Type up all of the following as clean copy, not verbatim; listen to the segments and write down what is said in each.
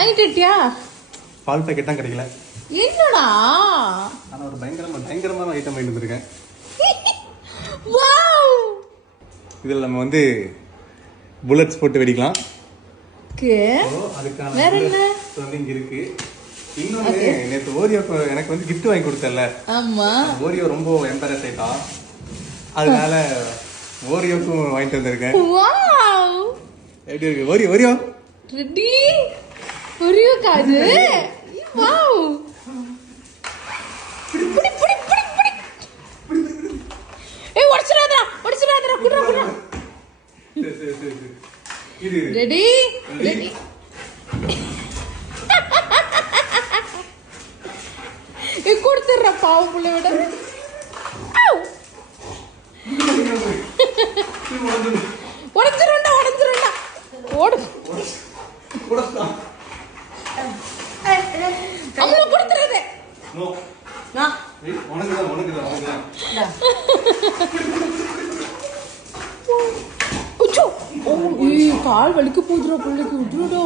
வாங்கிட்டியா? பால் packet தான் கிடைக்கல. என்னடா? நான் ஒரு பயங்கரமான ஐட்டம் வாங்கிட்டு வந்திருக்கேன். வாவ்! இதில் நம்ம வந்து புல்லட்ஸ் போட்டு வெடிக்கலாம். ஓகே. அதுக்கான வேற என்ன? வந்து இங்க இருக்கு. இன்னொன்று நேற்று ஓரியோ எனக்கு வந்து கிஃப்ட் வாங்கி கொடுத்தல. ஆமா. ஓரியோ ரொம்ப எம்பரஸ் ஆயிட்டா. அதனால ஓரியோக்கும் வாங்கிட்டு வந்திருக்கேன். வாவ்! எப்படி இருக்கு ஓரியோ? Oreo ready? ஓரியோ காது. வாவ்! புடி புடி புடி புடி. ஏய் உடைச்சிராதடா குடுறா. சரி. இது ரெடி? ரெடி. ஏ கொடுத்துறா பாவம் புள்ள விட. உடைச்சிரண்டா. ஓடு. அம்மா கொடுத்துறதே. நோ. உனக்கு தான். உச்சோ. ஓ கால் வலிக்க போதுடா புள்ளைக்கு விட்டுடோ.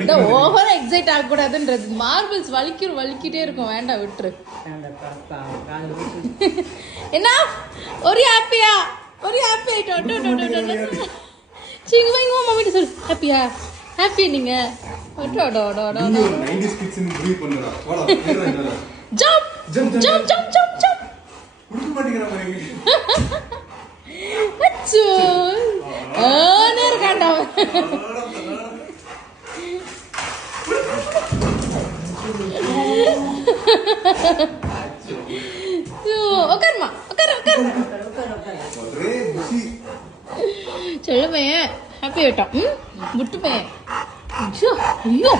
இந்த ஓவர் எக்ஸைட் ஆக கூடாதுன்றது. மார்பிள்ஸ் வலிக்கிட்டே இருக்கும். வேண்டாம் விட்டுரு. என்ன ஒரு ஹாப்பியா சிங்க வைங்க மம்மி சொல்லு. ஹாப்பியா நீங்க? ஜம்ப். அச்சோ நேர காண்டாம உட்காருமா உட்காரு சொல்லுமே. ஹாப்பி ஆயிட்டான். விட்டு பையன். ஐயோ ஐயோ